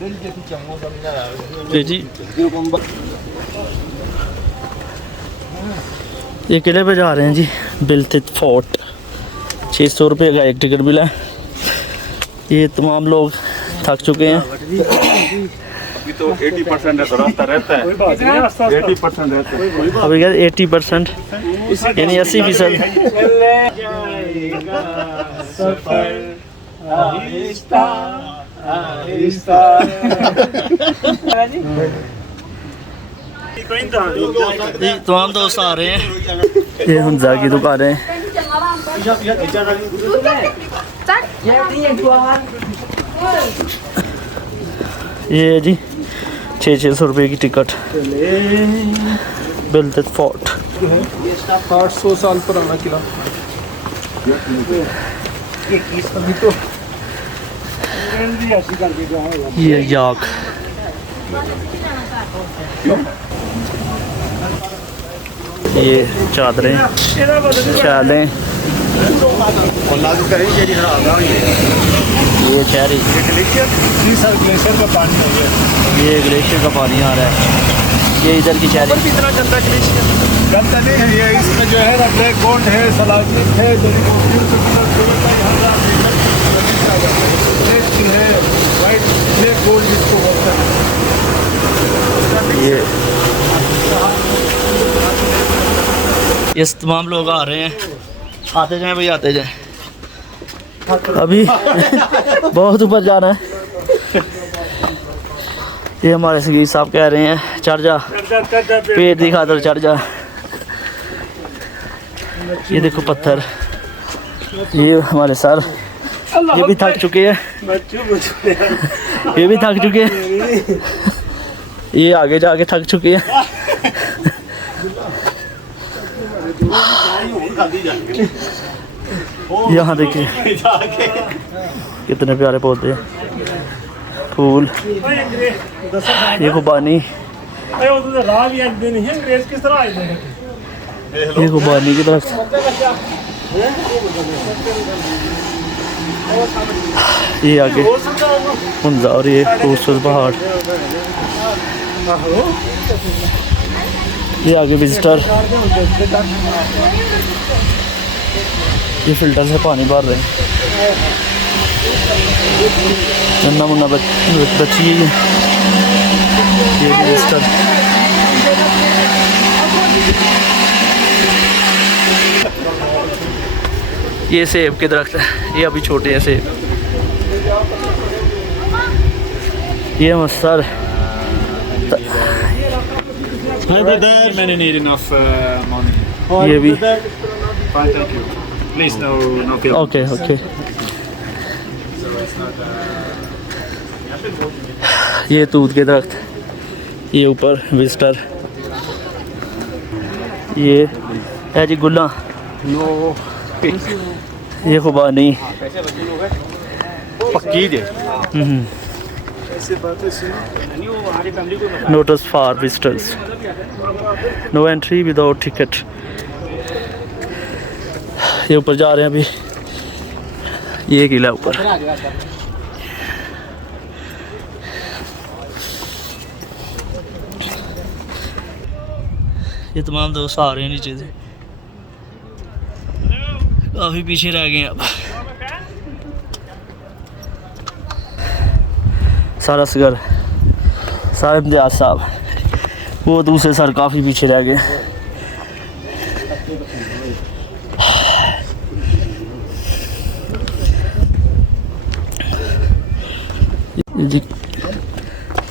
जी ये किले पे जा रहे हैं जी, बिलथित फोर्ट। 600 रुपये का एक टिकट मिला। ये तमाम लोग थक चुके हैं। अभी तो 80% है, तो रास्ता रहता है। 80% रहता है अभी क्या 80% यानी 80%। तमाम दोस्त आ रहे हैं। ये हमजा की दुकान है। ये जी 600 रुपये की टिकट। बिलथित फोर्ट 800 साल पुराना किला। ये याक। ये चादरें चालें। ये चेहरे ग्लेशियर का पानी हो गया। ये ग्लेशियर का पानी आ रहा है। ये इधर की चेहरे इतना गंदा ग्लेशियर गंदा नहीं है ये। इसमें जो है ना ब्लैक गोल्ड है, सलाजिक है, है वाइट ब्लैक गोल्ड जिसको बोलते हैं। ये तमाम लोग आ रहे हैं। आते जाएं भाई, आते जाएं। अभी बहुत ऊपर जाना है। ये हमारे सगीर साहब कह रहे हैं चढ़ जा, पेट की खातर चढ़ जा। ये देखो पत्थर। ये हमारे सर, ये भी थक चुके हैं। ये भी थक चुके हैं। ये आगे जाके थक चुके हैं। यहाँ देखिए कितने प्यारे पौधे, फूल। ये खुबानी, ये खुबानी की तरफ। ये आगे हमजा और ये खूबसूरत पहाड़। ये आगे विजिटर, ये फिल्टर से पानी भर रहे हैं। नन्ना मुन्ना बच्ची है। ये विजिटर। ये सेब के दरख्त है। ये अभी छोटे हैं सेब। ये मस्तर। Hi brother, many need enough money. ये भी Fine, thank you. Please no film. Okay okay. ये तूत के दरख्त। ये ऊपर विजिटर। ये है जी गुल्ला। ये खुबानी पक्की दे। Notice for visitors, no entry without ticket. ये ऊपर जा रहे हैं अभी। ये किला ऊपर। ये तमाम दोस्त आ रहे हैं नीचे से। काफ़ी पीछे रह गए अब। सारा असगर साहब इम्तियाज साहब, वो दूसरे सर काफ़ी पीछे रह गए।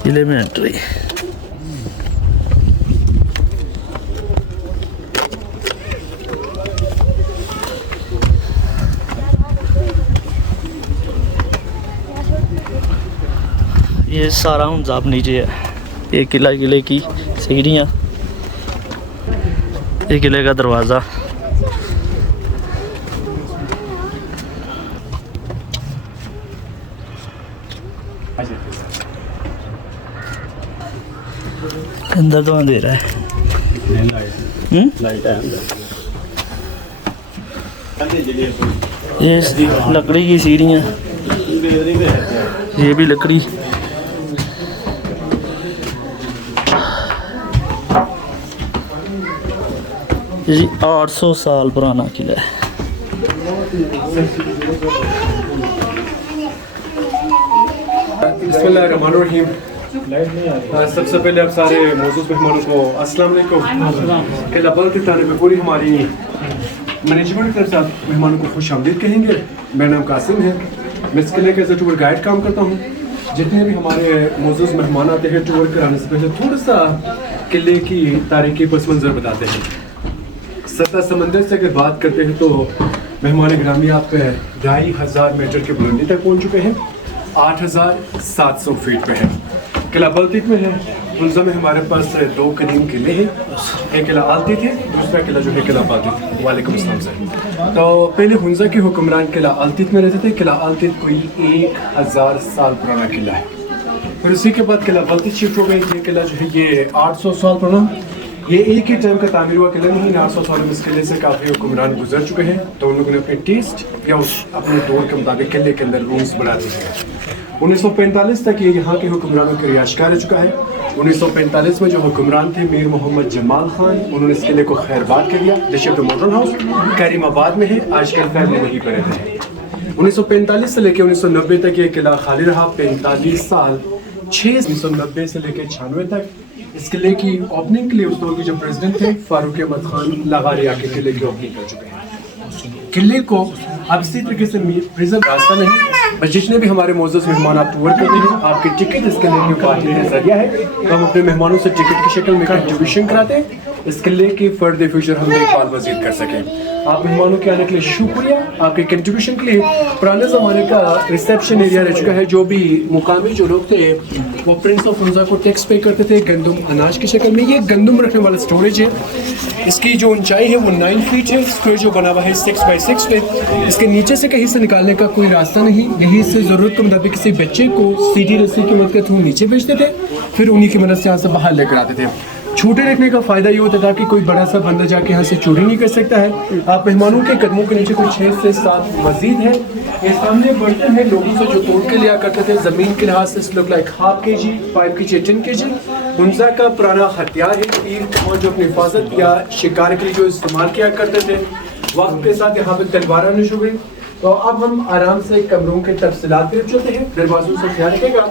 किले में एंट्री। ये सारा हमजाब नीचे है। ये किले की सीढ़ियाँ, ये किले का दरवाज़ा। अंदर तो अंधेरा है। लाइट है अंदर। ये लकड़ी की सीढ़ियाँ, ये भी लकड़ी। जी 800 साल पुराना किला है। बिस्मिल्लाहिर्रहमानिर्रहीम। सबसे पहले आप सारे मौजूद मेहमानों को अस्सलाम वालेकुम। किला बल्तित थाने में पूरी हमारी मैनेजमेंट की तरफ से आप मेहमानों को खुश आमदीद कहेंगे। मेरा नाम कासिम है, मैं इस किले के एज ए टूर गाइड काम करता हूँ। जितने भी हमारे मौजूद मेहमान आते हैं टूर कराने से पहले थोड़ा सा किले की तारीखी पस मंज़र बताते हैं। सतह समंदर से अगर बात करते हैं तो मेहमान ग्रामी आप 2500 मीटर की बुलंदी तक पहुँच चुके हैं, 8700 फीट पे है। किला बल्तित में है। हुंजा में हमारे पास 2 कदीम किले हैं, एक किला आलतित है, दूसरा किला जो है किला बातित। वालेकुम अस्सलाम सर। तो पहले हुंजा के हुक्मरान किला आलतित में रहते थे। किला आलतित कोई 1000 साल पुराना किला है। फिर उसी के बाद किला बल्तित शिफ्ट हो गई। ये किला जो है ये 800 साल पुराना, ये एक ही टाइम का तामीर हुआ किला नहीं। 800 साल में इस किले से काफ़ी हुक्मरान गुजर चुके हैं, तो उन लोगों ने अपने टेस्ट या उस अपने दौर के मुताबिक किले के अंदर रूम्स बढ़ा दिए हैं। 1945 तक ये यहाँ के हुक्मरानों की रिहाइश रह चुका है। 1945 में जो हुक्मरान थे मीर मोहम्मद जमाल खान, उन्होंने इस किले को खैरबाद कर दिया। डिस्ट्रिक्ट मॉडर्न हाउस करीमाबाद में है, आजकल फैमिली वहीं पर रहते हैं। 1945 से लेकर 1990 तक ये किला खाली रहा। 45 साल 1990 से लेकर 96 तक इस किले की ओपनिंग के लिए उस दौर के जो प्रेसिडेंट थे फारूक अहमद खान लगारी आके किले की ओपनिंग कर चुके हैं। किले को अब इसी तरीके से प्रिजन रास्ता नहीं, बस जितने भी हमारे मौजूद मेहमान आप टूर करते हैं, आपकी टिकट इस किले की पार्टी का जरिया है। तो हम अपने मेहमानों से टिकट की शक्ल में कंट्रीब्यूशन कराते हैं, इस किले की फर्दर फ्यूचर हम देखभाल मजीद कर सकें। आप मेहमानों के आने के लिए शुक्रिया, आपके कंट्रीब्यूशन के लिए। पुराने ज़माने का रिसेप्शन एरिया रह चुका है। जो भी मुकामी जो लोग थे वो प्रिंस ऑफ हुंजा को टैक्स पे करते थे गंदम अनाज की शक्ल में। ये गंदम रखने वाला स्टोरेज है। इसकी जो ऊंचाई है वो 9 फीट है। स्टोरेज जो बना हुआ है 6 बाई 6 पे। इसके नीचे से कहीं से निकालने का कोई रास्ता नहीं। यही से ज़रूरत के मुताबिक किसी बच्चे को सीधी रस्सी की मदद के थ्रू नीचे भेजते थे, फिर उन्हीं की मदद से यहाँ से बाहर लेकर आते थे। छोटे रखने का फ़ायदा ये होता था कि कोई बड़ा सा बंदा जाके यहाँ से चोरी नहीं कर सकता है। आप मेहमानों के कदमों के नीचे कुछ 6 से 7 मस्जिद है। ये सामने बर्तन है लोगों से जो तोड़ के लिया करते थे ज़मीन के लिहाज से। Look like 1/2 kg, 5 kg, 10 kg। Hunza का पुराना हथियार है तीर, और जो अपनी हिफाजत या शिकार के लिए जो इस्तेमाल किया करते थे। वक्त के साथ यहाँ पे तलवार नश हुए। तो अब हम आराम से कमरों के तफसीलात पे चलते हैं। दरवाजों से ख्याल रखेगा।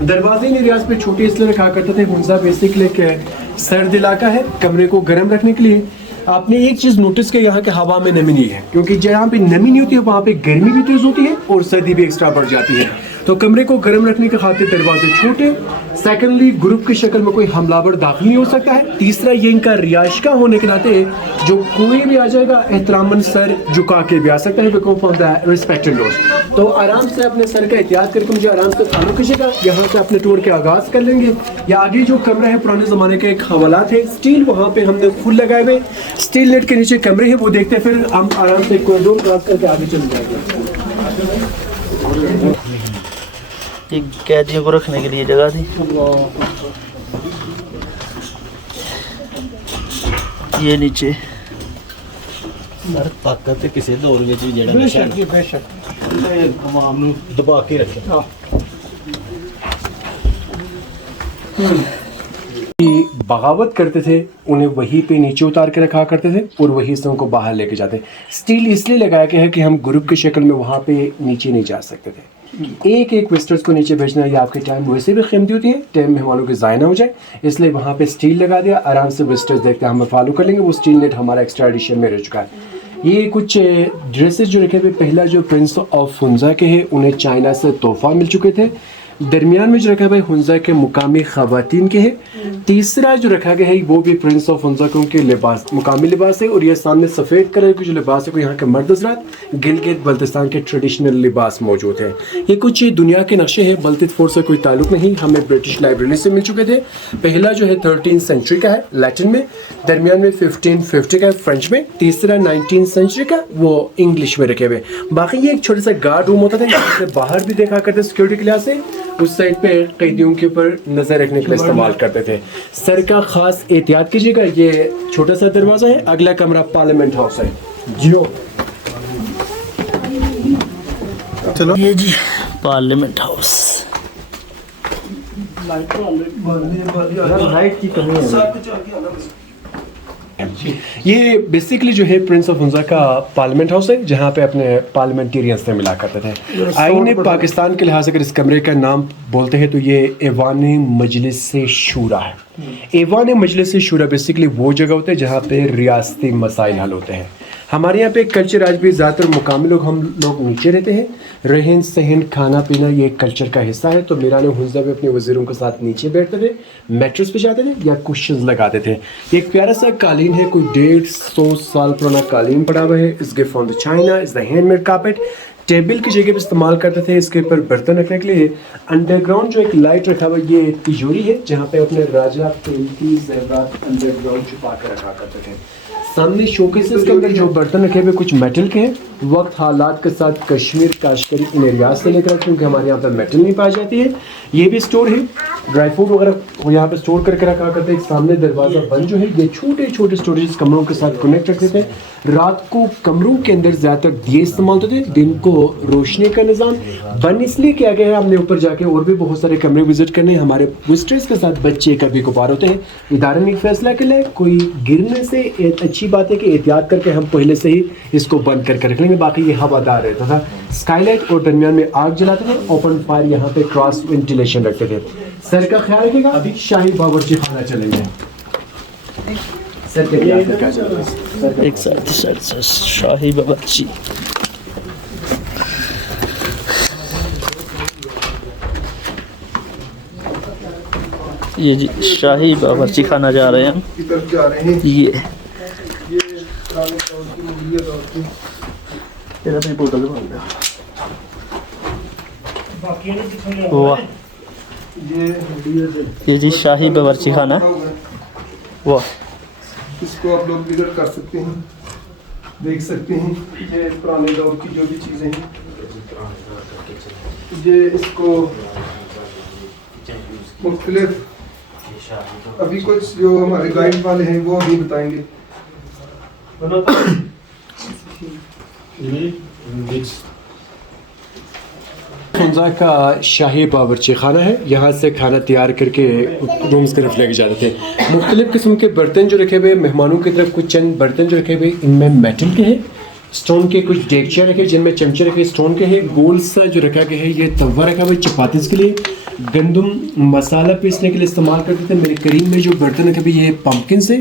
दरवाजे ने रियाज पे छोटे इसलिए रखा करते थे। हुंजा बेसिकली एक सर्द इलाका है, कमरे को गर्म रखने के लिए। आपने एक चीज़ नोटिस की, यहाँ के हवा में नमी नहीं है, क्योंकि जहाँ पे नमी नहीं होती है वहाँ पे गर्मी भी तेज़ होती है और सर्दी भी एक्स्ट्रा बढ़ जाती है। तो कमरे को गर्म रखने के खातिर दरवाजे छोटे। सेकेंडली ग्रुप की शक्ल में कोई हमलावर दाखिल नहीं हो सकता है। तीसरा ये इनका रिहाइश का होने के नाते जो कोई भी आ जाएगा एहतरामन सर झुका के भी आ सकता है, because of the respected laws. तो आराम से अपने सर का एहतियात करके मुझे आराम से फॉलो कीजिएगा। यहाँ से अपने टूर के आगाज़ कर लेंगे। या आगे जो कमरा है पुराने ज़माने के एक हवालात है, स्टील वहाँ पे हमने फुल लगाए हुए। स्टील नेट के नीचे कमरे हैं, वो देखते हैं, फिर हम आराम से कॉरिडोर क्रॉस करके आगे चल जाएंगे। ये कैदियों को रखने के लिए जगह थी। ये नीचे सर ताकत किसी दौर में जड़ा बेशक तमाम ਨੂੰ दबा के रखे। बगावत करते थे उन्हें वहीं पे नीचे उतार के रखा करते थे और वहीं से उनको बाहर लेके जाते। स्टील इसलिए लगाया गया है कि हम ग्रुप की शक्ल में वहाँ पे नीचे नहीं जा सकते थे। एक एक विजिटर्स को नीचे भेजना या आपके टाइम वैसे भी कीमती होती है, टाइम मेहमानों के ज़ाया ना हो जाए, इसलिए वहाँ पे स्टील लगा दिया। आराम से विजिटर्स देखते हैं, हम फॉलो कर लेंगे। वो स्टील नेट हमारा एक्स्ट्रा एडिशन में रह चुका है। ये कुछ ड्रेसेस जो रखे हुए, पहला जो प्रिंस ऑफ हुंजा के हैं उन्हें चाइना से तोहफा मिल चुके थे। दरमियान में जो रखा है हुंजा के मुकामी ख़वातीन के हैं। तीसरा जो रखा गया है वो भी प्रिंस ऑफ हुंजा के उनके लिबास, मुकामी लिबास है। और ये सामने सफ़ेद कलर के जो लिबास है, को यहाँ के मर्द हज़रात गिलगित बल्तिस्तान के ट्रेडिशनल लिबास मौजूद है। ये कुछ दुनिया के नक्शे हैं, बल्तित फोर्ट से कोई ताल्लुक़ नहीं, हमें ब्रिटिश लाइब्रेरी से मिल चुके थे। पहला जो है 13th सेंचुरी का है लैटिन में, दरमियान में 1550 का है फ्रेंच में, तीसरा 19th सेंचुरी का वो इंग्लिश में रखे हुए। बाकी ये एक छोटा सा गार्ड रूम होता था जिससे बाहर भी देखा करते सिक्योरिटी के लिहाज से, उस साइड पे कैदियों के ऊपर नजर रखने के लिए इस्तेमाल करते थे। सर का खास एहतियात कीजिएगा। ये छोटा सा दरवाजा है, अगला कमरा पार्लियामेंट हाउस है। जियो चलो ये जी पार्लियामेंट हाउस। लाइट की कमी है। ये बेसिकली जो है प्रिंस ऑफ हुंजा का पार्लियामेंट हाउस है, जहाँ पे अपने पार्लियामेंटेरियंस से मिला करते थे। आईने पाकिस्तान के लिहाज से अगर इस कमरे का नाम बोलते हैं तो ये ऐवान मजलिस शूरा है। ऐवान मजलिस शूरा बेसिकली वो जगह होते हैं जहाँ पे रियासती मसाइल हल होते हैं। हमारे यहाँ पे कल्चर आज भी ज़्यादातर मुकामी लोग हम लोग नीचे रहते हैं, रहन सहन खाना पीना ये कल्चर का हिस्सा है। तो मीरान हुंजा में अपने वज़ीरों के साथ नीचे बैठते थे, मैट्रेस पे जाते थे या कुशन्स लगाते थे। एक प्यारा सा कालीन है, कोई 150 साल पुराना कालीन पड़ा हुआ है। इस gift from the China, is the handmade carpet. Table की जगह पे इस्तेमाल करते थे इसके ऊपर बर्तन रखने के लिए। अंडरग्राउंड जो एक लाइट रखा हुआ ये तिजोरी है, जहाँ पे अपने राजा कीमती ज़ेवरात अंडरग्राउंड छुपा कर रखा करते थे। सामने शोकेसेस के अंदर जो बर्तन रखे हुए कुछ मेटल के हैं। वक्त हालात के साथ कश्मीर काश्तकारी इन एरियाज से लेकर, क्योंकि हमारे यहाँ पर मेटल नहीं पाई जाती है। ये भी स्टोर है, ड्राई फ्रूट वगैरह वो यहाँ पे स्टोर करके रखा करते हैं। सामने दरवाज़ा बंद जो है ये छोटे छोटे स्टोरेज कमरों के साथ कनेक्ट रखते थे। रात को कमरों के अंदर ज़्यादातर दिए इस्तेमाल होते थे, दिन को रोशनी का निज़ाम बंद इसलिए किया गया है। हमने ऊपर जाके और भी बहुत सारे कमरे विजिट करने। हमारे विजिटर्स के साथ बच्चे कभी कभार होते हैं। इदारे ने फैसला कर लिया कोई गिरने से अच्छी बात है कि एहतियात करके हम पहले से ही इसको बंद करके रख लेंगे। बाकी ये हवादार रहता था। स्काईलाइट और दरमियान में आग जलाते थे। ओपन फायर यहाँ पे क्रॉस वेंटिलेशन रखते थे। सर का ख्याल रखिएगा। अभी शाही बावर्ची खाना चलेंगे। सर के क्या चल रहा है? एक साइड से शाही बावर्ची। ये जी शाही बावर्ची खाना जा रहे हैं हम। ये वाह, ये जी शाही बावर्ची खाना। वाह, इसको आप लोग विजिट कर सकते हैं, देख सकते हैं। ये पुराने दौर की जो भी चीज़ें हैं, ये इसको मुख्तलिफ अभी कुछ जो हमारे गाइड वाले हैं वो अभी बताएंगे। हुंजा का शाही बावर्ची खाना है। यहाँ से खाना तैयार करके रूम्स की तरफ लेके जाते थे। मुख्तलिफ किस्म के बर्तन जो रखे हुए, मेहमानों की तरफ कुछ चंद बर्तन जो रखे हुए इनमें मेटल के हैं। स्टोन के कुछ डेगचियाँ रखे जिनमें चमचे रखे स्टोन के हैं। गोल सा जो रखा गया है ये तवा रखा हुआ है चपातीस के लिए। गंदम मसाला पीसने के लिए इस्तेमाल करते थे। मेरे करीम में जो बर्तन रखे हुए ये पम्पकिन से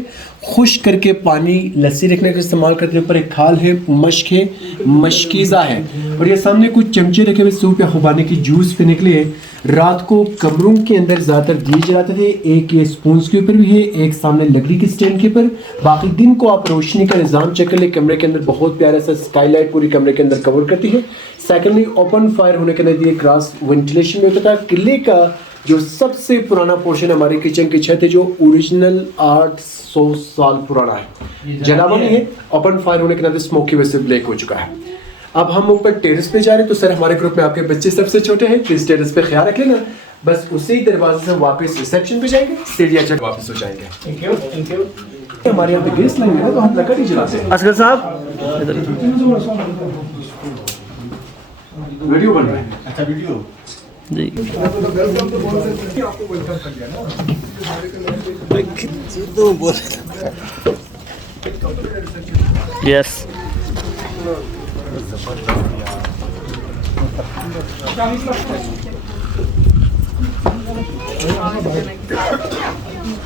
खुश्क करके पानी लस्सी रखने के इस्तेमाल करते हैं। ऊपर एक खाल है, मश्क है, मशकीज़ा है। और ये सामने कुछ चमचे रखे हुए सूप या खुबाने की जूस पीने के लिए। रात को कमरों के अंदर ज़्यादातर दिए जलाते थे। एक ये स्पून के ऊपर भी है, एक सामने लकड़ी की स्टैंड के ऊपर। बाकी दिन को आप रोशनी का निज़ाम चेक कर ले। कमरे के अंदर बहुत प्यारा सा स्काईलाइट पूरी कमरे के अंदर कवर करती है। सेकेंडली ओपन फायर होने के लिए क्रॉस वेंटिलेशन में होता था। किले का जो सबसे पुराना पोर्शन हमारे किचन की छत है जो ओरिजिनल 800 साल पुराना है, जलावन है। ओपन फायर होने के नाते स्मोक की वजह से ब्लैक हो चुका है। अब हम ऊपर टेरेस पे जा रहे हैं। तो सर हमारे ग्रुप में आपके बच्चे सबसे छोटे हैं, प्लीज टेरेस पे ख्याल रख लेना। बस उसी दरवाजे से वापस रिसेप्शन पे जाएंगे, सीढ़ियाँ चढ़ वापस हो जाएंगे। Thank you, thank you. हमारे यहाँ पे गेस्ट लगेंगे तो हम लकड़ी जलाते हैं। असगर साहब वीडियो बन रहा है। अच्छा वीडियो जी। यस,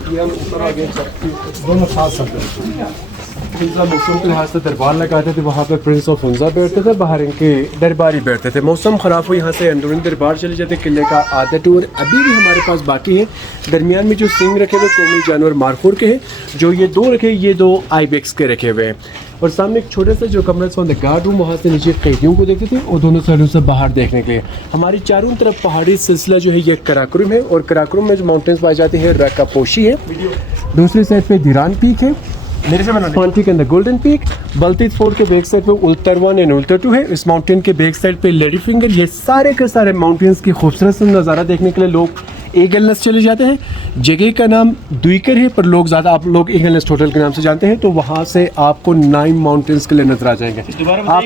ये हम ऊपर आगे दोनों साथ सकते मौसम के लिहाज से दरबार लगाते थे। वहाँ पे प्रिंस ऑफ हुंजा बैठते थे, बाहर इनके दरबारी बैठते थे। मौसम ख़राब हो यहाँ से अंदरूनी दरबार चले जाते। किले का आधा टूर अभी भी हमारे पास बाकी है। दरमियान में जो सिंह रखे हुए कौमी जानवर मारखोर के हैं, जो ये दो रखे, ये दो आइबेक्स के रखे हुए हैं। और सामने एक छोटा सा जो कमरा था गार्ड रूम, वहाँ से नीचे कैदियों को देखते थे और दोनों साइडों से बाहर देखने के लिए। हमारी चारों तरफ पहाड़ी सिलसिला जो है ये कराकुरम है। और कराकुरम में जो माउंटेन्स पाए जाते हैं रक्का पोशी है। दूसरी साइड पे धीरान पीक है, फांटी के अंदर गोल्डन पीक। बल्तीत फोर्ट के बैक साइड पे उल्तर-1 एंड उल्तर-2 है। इस माउंटेन के बैक साइड पे लेडी फिंगर। ये सारे के सारे माउंटेन्स की खूबसूरत सा नज़ारा देखने के लिए लोग ईगल नेस्ट चले जाते हैं। जगह का नाम दुईकर है, पर लोग ज़्यादा आप लोग ईगल नेस्ट होटल के नाम से जानते हैं। तो वहाँ से आपको 9 माउंटेन्स के लिए नजर आ जाएंगे। आप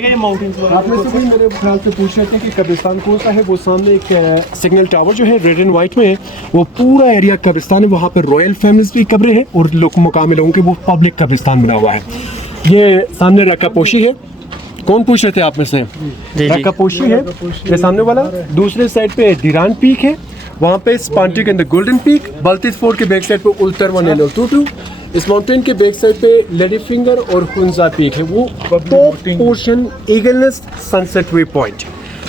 में से कोई मेरे ख्याल से पूछ रहे थे कि कब्रिस्तान कौन सा है। वो सामने एक सिग्नल टावर जो है रेड एंड वाइट में है, वो पूरा एरिया कब्रिस्तान है। वहाँ पर रॉयल फैमिलीज की कब्रें हैं और लोग मुकामी लोगों के वो पब्लिक कब्रिस्तान बना हुआ है। ये सामने रक्का पोशी है। कौन पूछ रहे थे आप में से? रक्का पोशी है ये सामने वाला। दूसरे साइड पे दिरान पीक है, वहाँ पे स्पांटी के अंदर गोल्डन पीक। बल्तिस फोर्ट के बैक साइड पे उल्तर वनेलो टूटू। इस माउंटेन के बैक साइड पे लेडी फिंगर और हुंजा पीक है। वो top portion eagle nest sunset way point.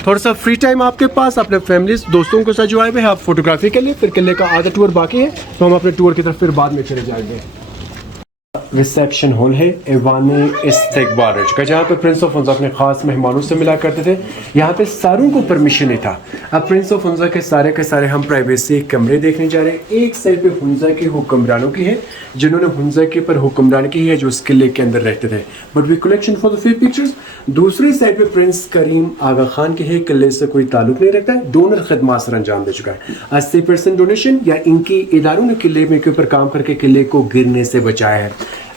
थोड़ा सा फ्री टाइम आपके पास अपने फैमिली दोस्तों के साथ जो आए हुए हैं आप फोटोग्राफी के लिए, फिर किले का आधा टूर बाकी है, तो हम अपने टूर की तरफ फिर बाद में चले जाएंगे। रिसेप्शन हॉल है ऐवान इस्तकबाल का, जहाँ पे प्रिंस ऑफ हुंजा अपने खास मेहमानों से मिला करते थे। यहाँ पे सारों को परमिशन नहीं था। अब प्रिंस ऑफ हुंजा के सारे हम प्राइवेसी कमरे देखने जा रहे हैं। एक साइड पे हुंजा के हुक्मरानों की है, जिन्होंने हुंजा के पर हुक्मरान की है, जो उस किले के अंदर रहते थे, but we collection for the few pictures. दूसरी साइड पे प्रिंस करीम आगा खान के है, किले से कोई ताल्लुक नहीं रखता है, डोनर खदमात सर अंजाम दे चुका है। 80% डोनेशन या इनकी इदारों ने किले में के ऊपर काम करके किले को गिरने से बचाया है।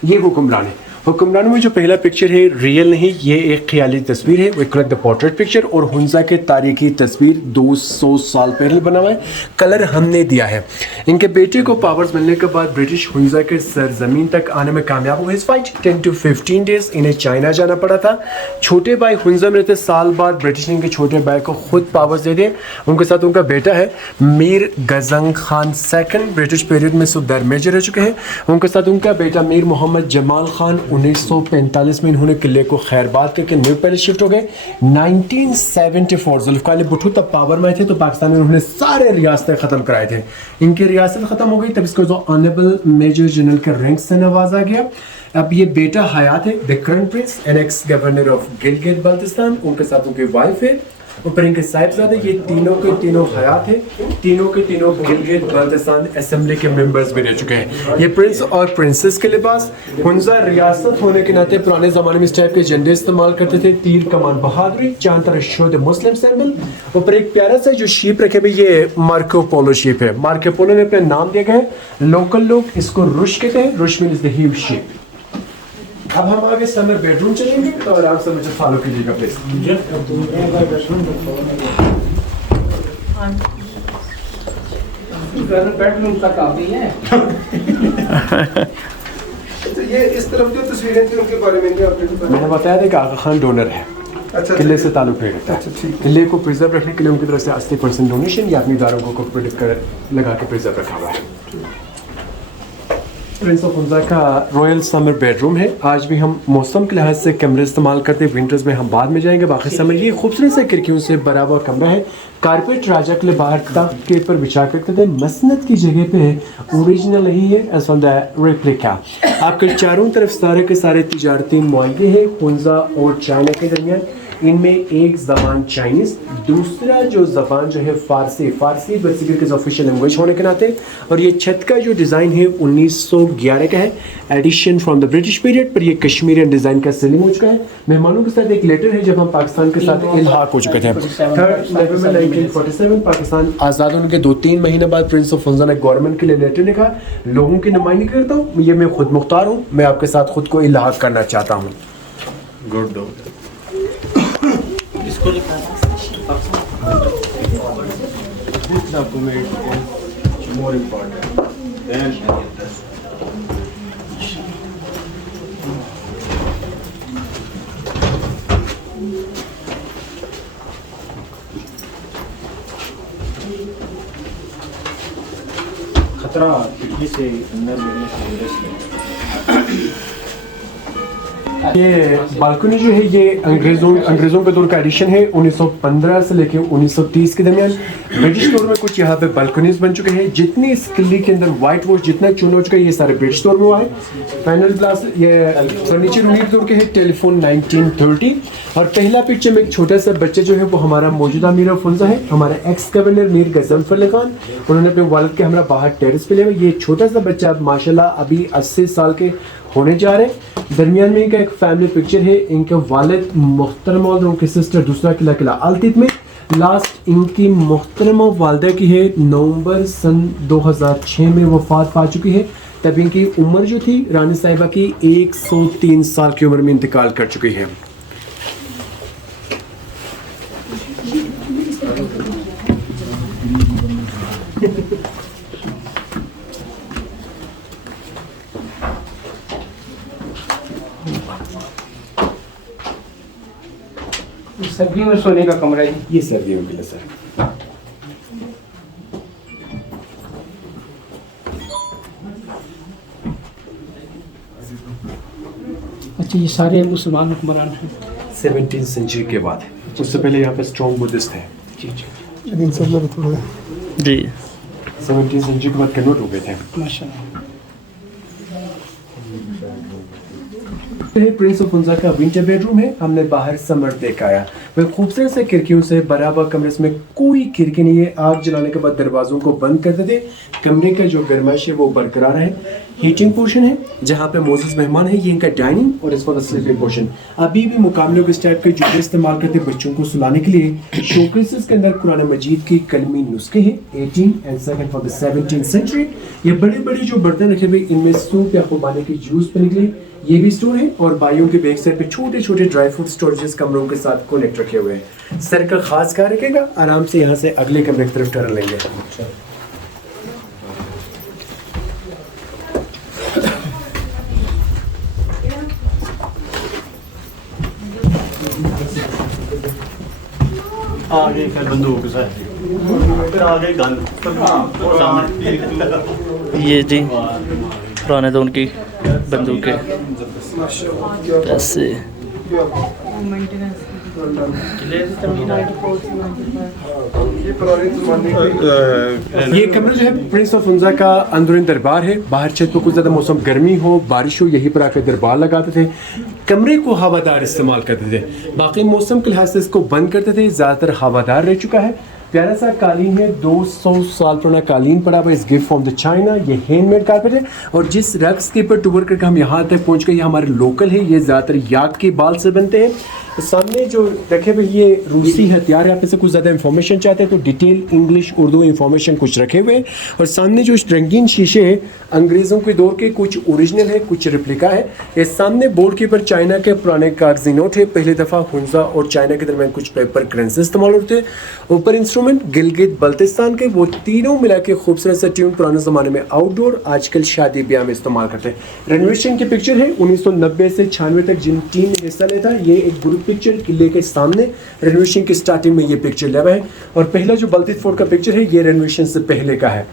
ये हुक्मरान है। हुक्मरानों में जो पहला पिक्चर है रियल नहीं, ये एक ख्याली तस्वीर है। वो कलेक्ट द पोर्ट्रेट पिक्चर और हुंजा के तारीखी तस्वीर 200 साल पहले बना हुआ है। कलर हमने दिया है। इनके बेटे को पावर्स मिलने के बाद ब्रिटिश हुंजा के सरजमीन तक आने में कामयाब हुए। इस फाइट 10 to 15 डेज इन्हें चाइना जाना पड़ा था। छोटे भाई हुंजा में रहते साल बाद ब्रिटिश ने इनके छोटे भाई को खुद पावर्स दे दिए। उनके साथ उनका बेटा है Mir Gajang Khan second, British period में सुबेदार मेजर रह चुके हैं। उनके साथ उनका बेटा मीर मोहम्मद जमाल खान 1945 में इन्होंने किले को खैरबाद करके न्यू पैलेस शिफ्ट हो गए। 1974 जुल्फकार अली भुट्टो तब पावर में थे, तो पाकिस्तान में उन्होंने सारे रियासतें ख़त्म कराए थे। इनकी रियासत ख़त्म हो गई, तब इसको जो ऑनरेबल मेजर जनरल के रैंक से नवाजा गया। अब ये बेटा हयात है, the current Prince and x governor of Gilgit Baltistan. उनके साथ उनकी वाइफ है, ऊपर इनके साहिबजादे। ये तीनों के तीनों हयात है, तीनों के तीनों गिलगित बाल्टिस्तान असेंबली के मेंबर्स भी रह चुके हैं। ये प्रिंस और प्रिंसेस के लिबास। हुंजा रियासत होने के नाते पुराने ज़माने में इस टाइप के झंडे इस्तेमाल करते थे। तीर कमान बहादुरी, चांद तरह शोध मुस्लिम सिंबल। ऊपर एक प्यारा सा जो शीप रखे हुए, ये मार्को पोलो शीप है। मार्को पोलो ने अपने नाम दिया गया है। लोकल लोग इसको रुश कहते हैं। रुश मीन्स द ह्यूज शीप। अब हम आगे समर बेडरूम चलेंगे, तो आराम से मुझे फॉलो कीजिएगा प्लीज। बेडरूम तक काफी है। तो ये इस तरफ जो तस्वीरें थी उनके बारे में आपने मैंने बताया था कि आगा खान डोनर है। अच्छा, किले से ताल्लुक नहीं रखता अच्छा, ठीक। किले को प्रिजर्व रखने के लिए उनकी तरफ से 80% डोनेशन या अपनी इदारों को प्रोटेक्ट कर लगा के प्रिजर्व रखा हुआ है। प्रिंस ऑफ हुंजा का रॉयल समर बेडरूम है। आज भी हम मौसम के लिहाज से कमरे इस्तेमाल करते हैं, विंटर्स में हम बाद में जाएंगे। बाकी समर ये खूबसूरत से खिड़कियों से भरा हुआ कमरा है। कारपेट राजा के लिए बाहर तख्त के ऊपर बिछा करते थे। मसनद की जगह पे ओरिजिनल ही है, एज ऑन द रेप्लिका। आपके चारों तरफ सारे के सारे तिजारती मुआहदे हैं हुंजा और चाइना के दरमियान। इनमें एक ज़बान चाइनीज़, दूसरा जो ज़बान जो है फ़ारसी बरसिगर के ऑफिशियल लैंग्वेज होने के नाते। और ये छत का जो डिज़ाइन है 1911 का है, edition from the British period, पर ये कश्मीरियन डिज़ाइन का सीलिंग हो चुका है। मेहमानों के साथ एक लेटर है जब हम पाकिस्तान के साथ इल्हाक हो चुके थे। 3 नवंबर 1947 पाकिस्तान आज़ाद होने के 2-3 महीने बाद प्रिंस ऑफ हुंजा ने गवर्नमेंट के लिए लेटर लिखा, लोगों की नुमाइंदगी करता हूँ, ये मैं खुद मुख्तार हूँ, मैं आपके साथ खुद को इल्हाक करना चाहता हूँ। गुड दो इसको लिखा more important than खतरा खिड़की से अंदर गिरने से गुजर। ये बालकनी जो है ये अंग्रेज़ों के दौर का एडिशन है। 1915 से लेकर 1930 के दरमियान ब्रिटिश दौर में कुछ यहाँ पे बालकनीज बन चुके हैं। जितनी इस किले के अंदर वाइट वॉश जितना चूना हो चुका है, ये सारे ब्रिटिश दौर में हुआ है। पैनल ग्लास, ये फर्नीचर उन्हीं दौर के है। टेलीफोन 1930। और पहला पिक्चर में एक छोटा सा बच्चा जो है वो हमारा मौजूदा मीर ऑफ हुंजा है, हमारा एक्स गवर्नर मीर गजनफर अली खान। उन्होंने अपने वालिद के हमरा बाहर टेरेस पे लिया। ये छोटा सा बच्चा माशाल्लाह अभी 80 साल के होने जा रहे हैं। दरमियान में इनका एक फैमिली पिक्चर है। इनके वालिद मुहतरम और उनके सिस्टर दूसरा किला अल्तित में, लास्ट इनकी मोहतरमा वालदा की है, नवंबर सन 2006 में वफात पा चुकी है। तब इनकी उम्र जो थी रानी साहिबा की 103 साल की उम्र में इंतकाल कर चुकी है। सर्दियों में सोने का कमरा है। ये सर्दियों के लिए सर। अच्छा, ये सारे मुसलमान हुक्मरान हैं। 17th सेंचुरी के बाद। उससे पहले यहाँ पे स्ट्रॉन्ग बुद्धिस्ट है। जी। 17th सेंचुरी के बाद कन्वर्ट हो गए थे। माशाल्लाह। प्रिंस ऑफ हुंजा का विंटर बेडरूम है। हमने बाहर समर देखा है, वह खूबसूरत से खिड़कियों से बराबर कमरे में कोई खिड़की नहीं है। आग जलाने के बाद दरवाजों को बंद कर देते, कमरे का जो गर्माइश है वो बरकरार है। हीटिंग पोर्शन है जहाँ पे मोसेस मेहमान है, ये इनका डाइनिंग और इसका स्लीपिंग पोर्शन। अभी भी मुकाबले के इस टाइप के जूते इस्तेमाल करते बच्चों को सुलाने के लिए। शोकेसेस के अंदर कुरान मजीद की कलमी नुस्खे हैं 18 and second for the 17th century. ये बड़े बड़े जो बर्तन रखे हुए, इनमें सूप या खुबानी की जूस पे निकले, ये भी स्टोर है। और बाइयों के बैक साइड पे छोटे छोटे ड्राई फ्रूट स्टोरेजेस कमरों के साथ कनेक्ट रखे हुए हैं। सर का खास ख्याल रखेगा, आराम से यहाँ से अगले कमरे की तरफ टर्न लेंगे। आगे फिर बंदूक से फिर आगे गन और सामने ये जी पुराने तो उनकी बंदूकें ऐसे। ये पुराने ज़माने के ये कमरा जो है प्रिंस ऑफ हुंजा का अंदरूनी दरबार है। बाहर छत पर कुछ ज़्यादा मौसम गर्मी हो, बारिश हो, यहीं पर आकर दरबार लगाते थे। कमरे को हवादार इस्तेमाल करते थे, बाकी मौसम के लिहाज से इसको बंद करते थे। ज़्यादातर हवादार रह चुका है। प्यारा सा कालीन है, 200 साल पुराना कालीन पड़ा हुआ है। इस गिफ्ट फ्रॉम द चाइना। ये हैंडमेड कारपेट है। और जिस रक्स के ऊपर टूर करके हम यहाँ तक पहुँच गए, ये हमारे लोकल है। ये ज़्यादातर याक के बाल से बनते हैं। तो सामने जो रखे हुए ये रूसी हथियार है। आप इससे कुछ ज़्यादा इन्फॉर्मेशन चाहते हैं तो डिटेल इंग्लिश उर्दू इन्फॉर्मेशन कुछ रखे हुए हैं। और सामने जो रंगीन शीशे है, अंग्रेज़ों के दौर के, कुछ ओरिजिनल है, कुछ रिप्लिका है। ये सामने बोर्ड के ऊपर चाइना के पुराने कागजी नोट है। पहली दफ़ा हुंजा और चाइना के दरमियान कुछ पेपर करेंसी इस्तेमाल होते हैं। ऊपर इंस्ट्रूमेंट गिलगित बल्तिस्तान के, वो तीनों मिला के खूबसूरत सा ट्यून पुराने ज़माने में आउटडोर, आजकल शादी ब्याह में इस्तेमाल करते हैं। रेनोवेशन की पिक्चर है 1990 से 96 तक जिन टीम ने हिस्सा लिया था। ये एक ग्रुप पिक्चर किले के सामने रेनोवेशन की स्टार्टिंग में ये पिक्चर लिया है। और पहला जो बल्तित फोर्ट का पिक्चर है ये रेनोवेशन से पहले का है।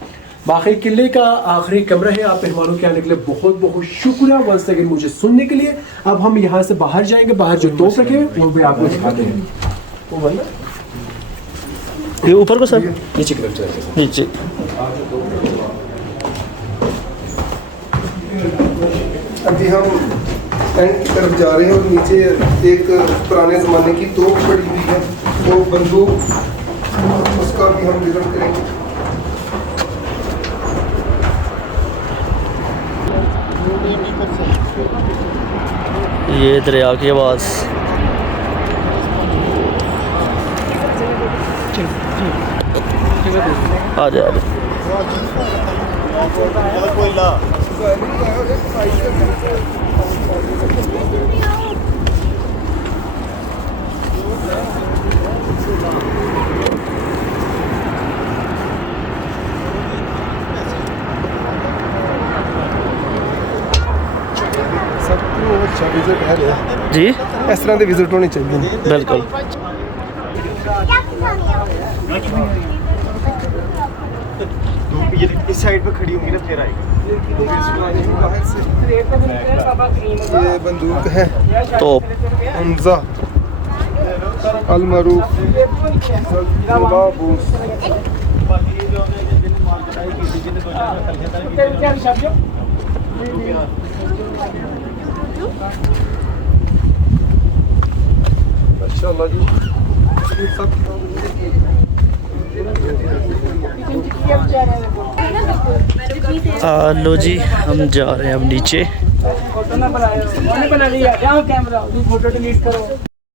बाकी किले का आखिरी कमरा है। आप मेहमानों के आने के लिए बहुत बहुत शुक्रिया वंस अगेन मुझे सुनने के लिए। अब हम यहाँ से बाहर जाएंगे। बाहर जो तोप रखे हैं वो भी आपको दिखाते हैं। वो बंदा ये ऊपर को सर नीचे की तरफ चले नीचे। अभी हम टेंट की तरफ जा रहे हैं और नीचे एक पुराने ज़माने की तोप पड़ी हुई है, तो बंदूक, उसका भी हम विज़िट करेंगे। ये दरिया की आवाज़। आ जा सबको अच्छा विजिट है जी, इस तरह के विजिट होने चाहिए। बिल्कुल। ये इस साइड पे खड़ी होंगी ना फिर आएगी। ये बंदूक है तो हुंजा अल-मरूफ बाबूस। माशाल्लाह जी, ये सब लो जी, हम जा रहे हैं अब नीचे। फोटो ना बना लिया, जाओ कैमरा, फोटो डिलीट करो।